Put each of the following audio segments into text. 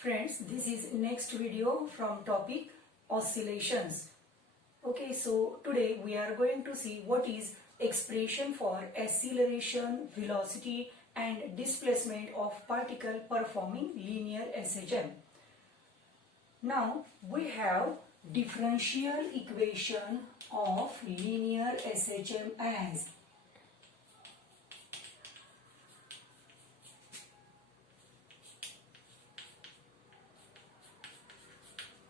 Friends, this is next video from topic oscillations. Okay, so today we are going to see what is expression for acceleration, velocity and displacement of particle performing linear SHM. Now we have differential equation of linear SHM as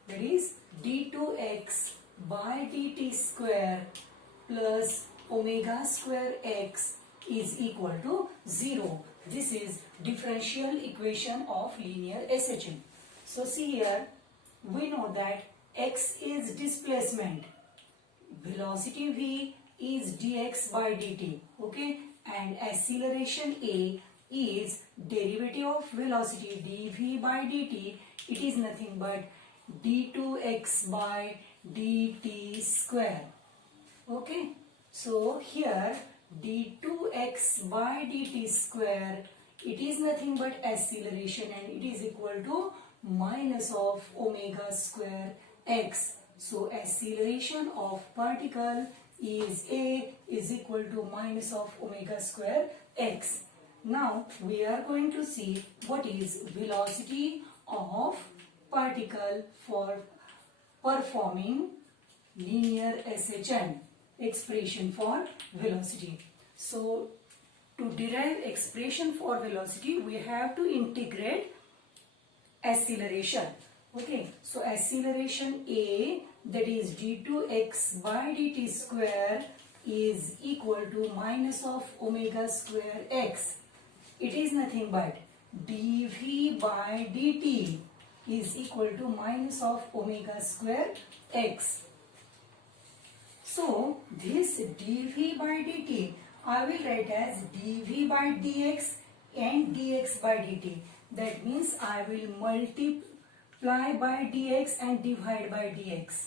that is d2x by dt square plus omega square x is equal to 0. This is differential equation of linear SHM. So see here, we know that x is displacement, velocity v is dx by dt, okay, and acceleration a is derivative of velocity dv by dt. It is nothing but d2x by dt square. Okay, so here d2x by dt square, it is nothing but acceleration and it is equal to minus of omega square x. So acceleration of particle is a is equal to minus of omega square x. Now we are going to see what is velocity of particle for performing linear SHM, expression for velocity. So to derive expression for velocity, we have to integrate acceleration. Okay, so acceleration a, that is d2x by dt square, is equal to minus of omega square x. It is nothing but dv by dt is equal to minus of omega square x. So this dv by dt I will write as dv by dx and dx by dt. That means I will multiply by dx and divide by dx.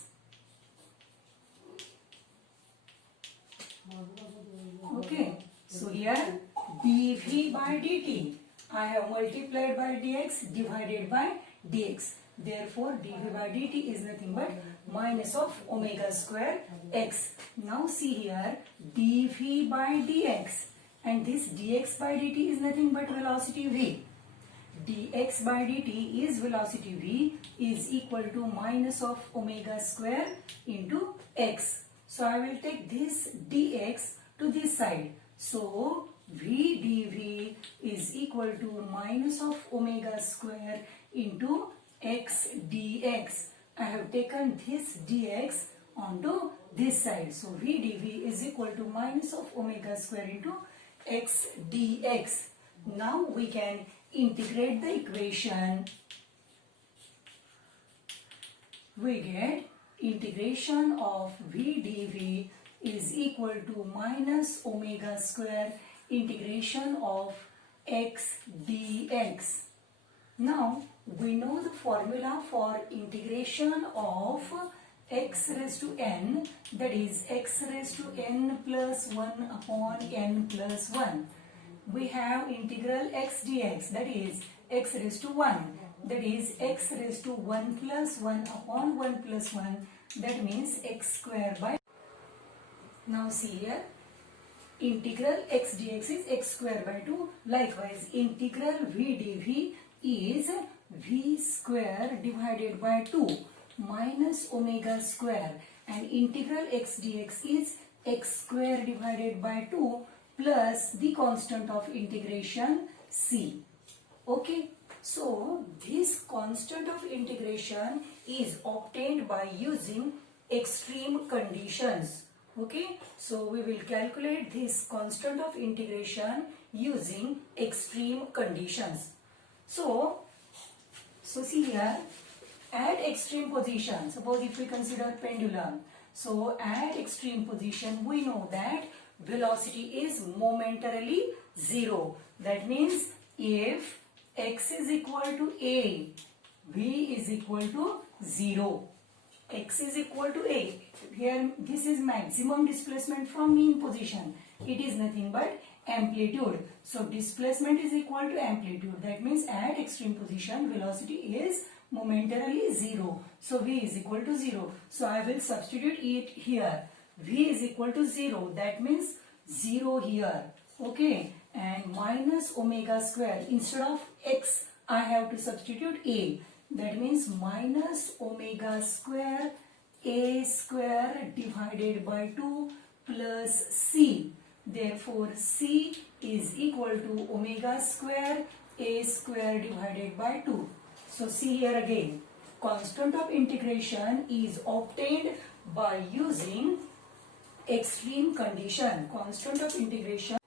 Okay, so here dv by dt I have multiplied by dx divided by dx. Therefore dv by dt is nothing but minus of omega square x. Now see here dv by dx, and this dx by dt is nothing but velocity v. dx by dt is velocity v is equal to minus of omega square into x. So I will take this dx to this side. So v dv is equal to minus of omega square into x dx. I have taken this dx onto this side. So v dv is equal to minus of omega square into x dx. Now we can integrate the equation. We get integration of v dv is equal to minus omega square integration of x dx. Now we know the formula for integration of x raised to n, that is x raised to n plus 1 upon n plus 1. We have integral x dx, that is x raised to 1, that is x raised to 1 plus 1 upon 1 plus 1, that means x square by. Now see here, integral x dx is x square by 2. Likewise, integral v dv is v square divided by 2 minus omega square, and integral x dx is x square divided by 2 plus the constant of integration c. Okay, so this constant of integration is obtained by using extreme conditions. Okay, so we will calculate this constant of integration using extreme conditions. So see here, at extreme position, suppose if we consider pendulum, so at extreme position we know that velocity is momentarily 0. That means if x is equal to a, v is equal to 0. X is equal to a. Here this is maximum displacement from mean position. It is nothing but amplitude. So displacement is equal to amplitude. That means at extreme position velocity is momentarily 0. So v is equal to 0. So I will substitute it here. V is equal to 0. That means 0 here. Okay. And minus omega square. Instead of x, I have to substitute a. That means minus omega square a square divided by 2 plus c. Therefore, c is equal to omega square a square divided by 2. So, see here again. Constant of integration is obtained by using extreme condition. Constant of integration.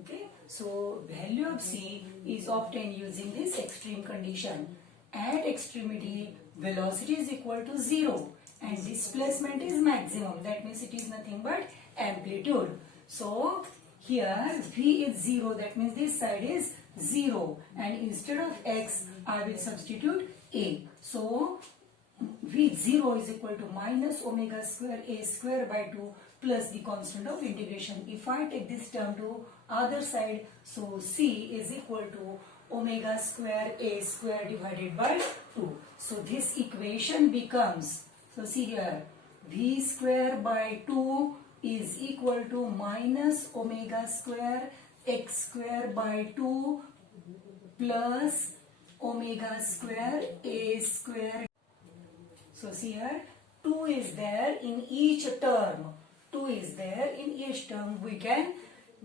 Okay. So, value of c is obtained using this extreme condition. At extremity, velocity is equal to 0 and displacement is maximum. That means it is nothing but amplitude. So, here v is 0. That means this side is 0. And instead of x, I will substitute a. So, v0 is equal to minus omega square a square by 2 plus the constant of integration. If I take this term to other side, so c is equal to omega square a square divided by 2. So this equation becomes, so see here, v square by 2 is equal to minus omega square x square by 2 plus omega square a square. So see here, 2 is there in each term. 2 is there in each term. We can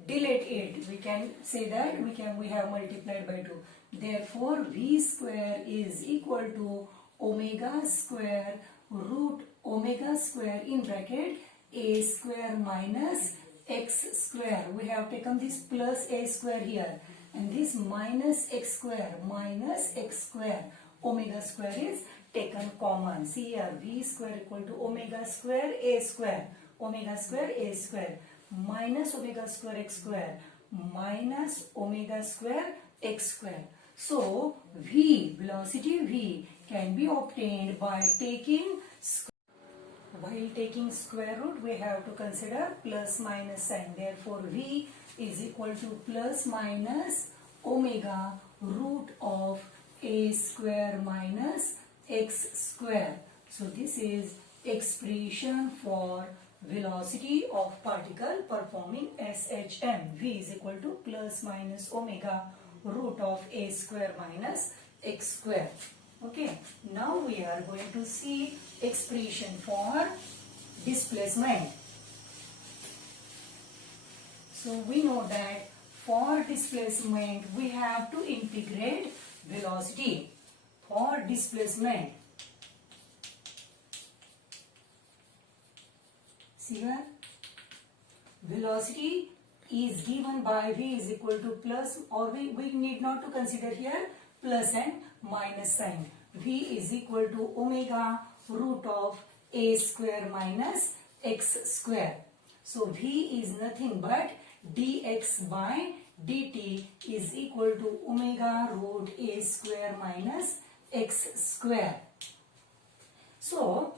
delete it. We can say that we have multiplied by 2. Therefore, v square is equal to omega square root omega square in bracket a square minus x square. We have taken this plus a square here. And this minus x square omega square is taken common. See here, v square equal to omega square a square minus omega square x square minus omega square x square. So v, velocity v, can be obtained by taking while taking square root, we have to consider plus minus sign. Therefore, v is equal to plus minus omega root of a square minus x square. So this is expression for velocity of particle performing SHM. V is equal to plus minus omega root of a square minus x square. Okay, now we are going to see expression for displacement. So we know that for displacement we have to integrate velocity. For displacement, see here, velocity is given by v is equal to plus, or we need not to consider here plus and minus sign. V is equal to omega root of a square minus x square. So v is nothing but dx by dt is equal to omega root a square minus x square. So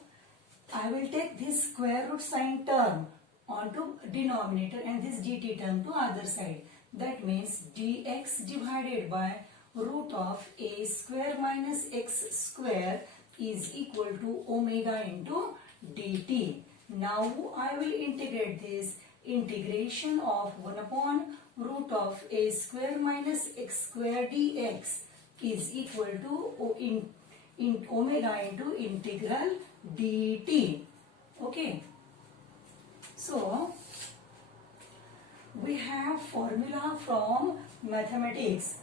I will take this square root sign term onto denominator and this dt term to other side. That means dx divided by root of a square minus x square is equal to omega into dt. Now I will integrate this. Integration of 1 upon root of a square minus x square dx is equal to in omega into integral dt. Okay. So we have formula from mathematics.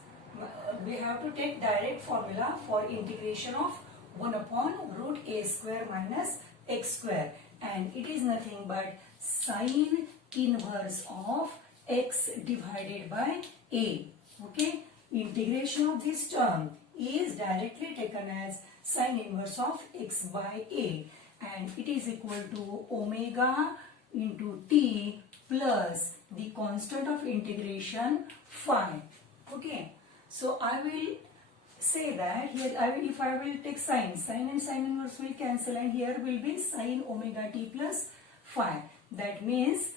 We have to take direct formula for integration of 1 upon root a square minus x square, and it is nothing but sine inverse of x divided by a. Okay, integration of this term is directly taken as sine inverse of x by a, and it is equal to omega into t plus the constant of integration phi. Okay, so I will say that here if I will take sine and sine inverse will cancel, and here will be sine omega t plus phi. That means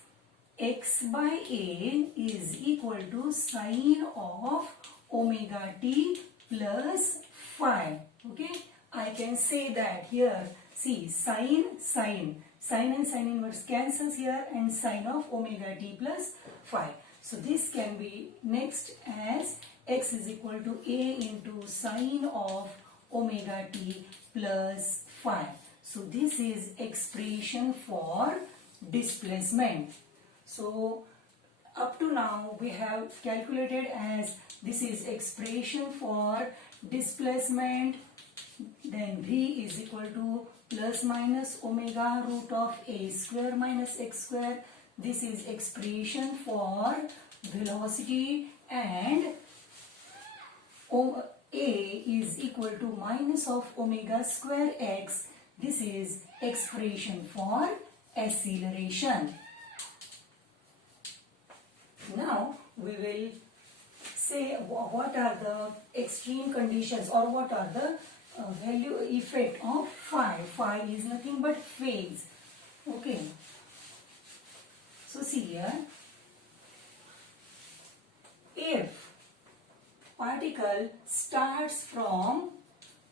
x by a is equal to sine of omega t plus phi. Okay, I can say that here. See, sine and sine inverse cancels here, and sine of omega t plus phi. So this can be next as x is equal to a into sine of omega t plus phi. So this is expression for displacement. So up to now we have calculated as this is expression for displacement, then v is equal to plus minus omega root of a square minus x square. This is expression for velocity, and a is equal to minus of omega square x. This is expression for acceleration. Now we will say what are the extreme conditions, or what are the value effect of phi. Phi is nothing but phase. Okay. So see here, if particle starts from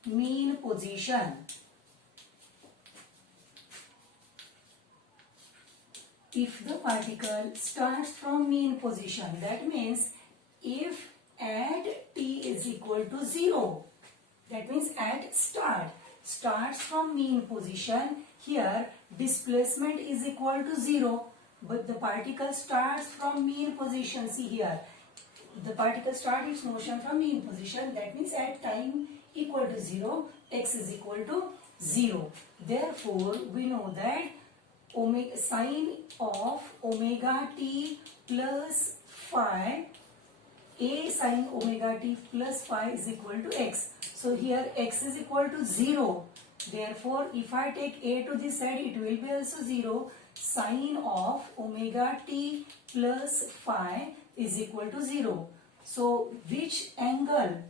mean position, if the particle starts from mean position, that means if at t is equal to 0, that means at starts from mean position, here displacement is equal to 0, but the particle starts from mean position. See here, the particle starts its motion from mean position, that means at time equal to 0, x is equal to 0. Therefore we know that sine of omega t plus phi, a sine omega t plus phi is equal to x. So here x is equal to 0. Therefore if I take a to this side, it will be also 0. Sine of omega t plus phi is equal to 0. So which angle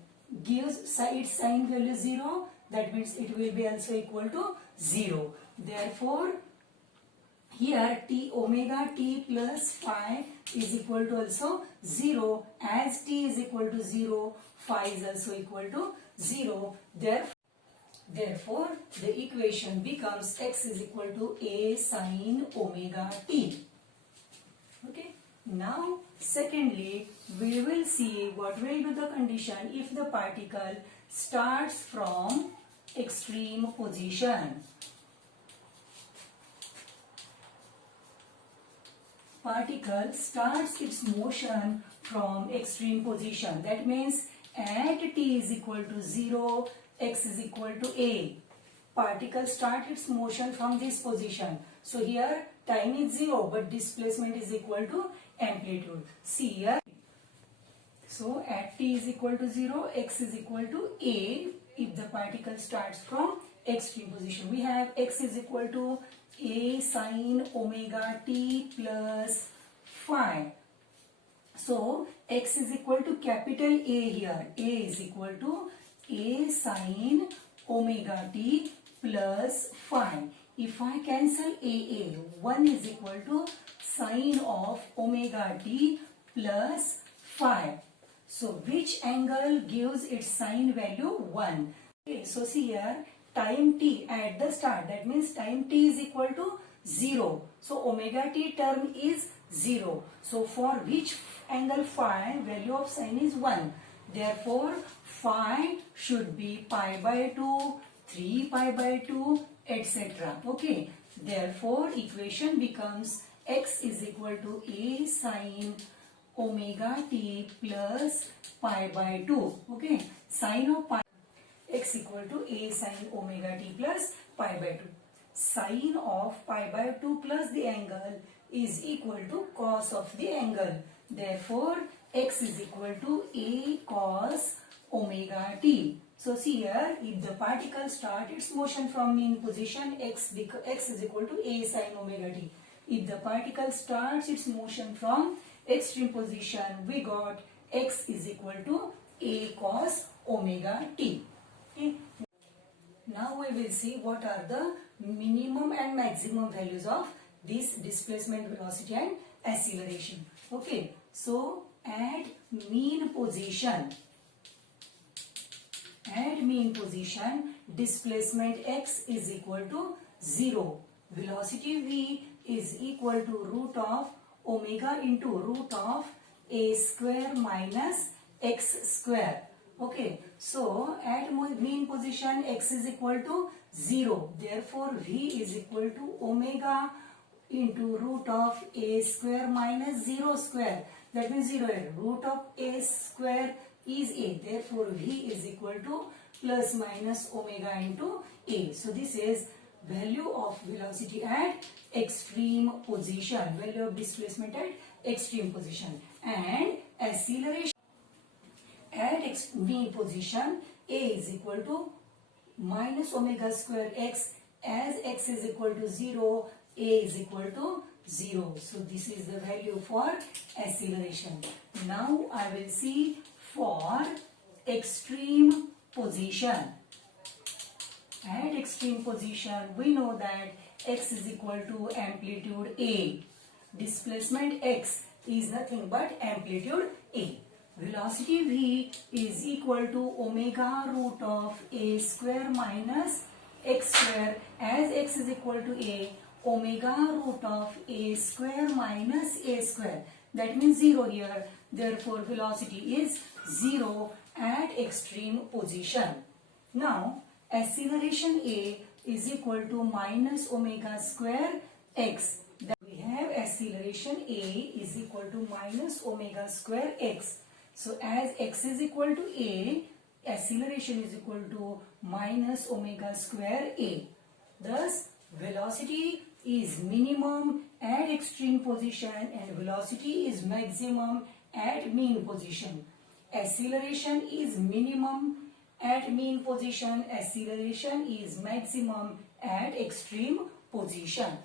gives its sine value 0? That means it will be also equal to 0. Therefore here t omega t plus phi is equal to also 0. As t is equal to 0, phi is also equal to 0. Therefore the equation becomes x is equal to a sine omega t. Okay. Now secondly, we will see what will be the condition if the particle starts from extreme position. Particle starts its motion from extreme position. That means at t is equal to 0, x is equal to a. Particle starts its motion from this position. So here time is 0, but displacement is equal to amplitude. See here. So at t is equal to 0, x is equal to a if the particle starts from extreme position. We have x is equal to a sine omega t plus phi. So x is equal to capital A here. A is equal to a sine omega t plus phi. If I cancel a, 1 is equal to sine of omega t plus phi. So which angle gives its sine value 1? Okay, so see here, time t at the start, that means time t is equal to 0. So omega t term is 0. So for which angle phi, value of sine is 1. Therefore phi should be pi by 2, 3 pi by 2, etc. Okay. Therefore equation becomes x is equal to a sine omega t plus pi by 2. Okay. Sine of pi, x equal to a sine omega t plus pi by 2. Sine of pi by 2 plus the angle is equal to cos of the angle. Therefore x is equal to a cos omega t. So see here, if the particle starts its motion from mean position, x is equal to a sine omega t. If the particle starts its motion from extreme position, we got x is equal to a cos omega t. Okay. Now we will see what are the minimum and maximum values of this displacement, velocity and acceleration. Okay, so at mean position, displacement x is equal to 0. Velocity v is equal to root of omega into root of a square minus x square. Okay, so at mean position x is equal to 0. Therefore, v is equal to omega into root of a square minus 0 square. That means 0. Root of a square is a. Therefore, v is equal to plus minus omega into a. So, this is value of velocity at extreme position, value of displacement at extreme position, and acceleration at mean position a is equal to minus omega square x. As x is equal to 0, a is equal to 0. So this is the value for acceleration. Now I will see for extreme position. At extreme position, we know that x is equal to amplitude a. Displacement x is nothing but amplitude a. Velocity v is equal to omega root of a square minus x square. As x is equal to a, omega root of a square minus a square. That means 0 here. Therefore, velocity is 0 at extreme position. Now, acceleration a is equal to minus omega square x. Then we have acceleration a is equal to minus omega square x. So as x is equal to a, acceleration is equal to minus omega square a. Thus, velocity is minimum at extreme position and velocity is maximum at mean position. Acceleration is minimum at mean position, acceleration is maximum at extreme position.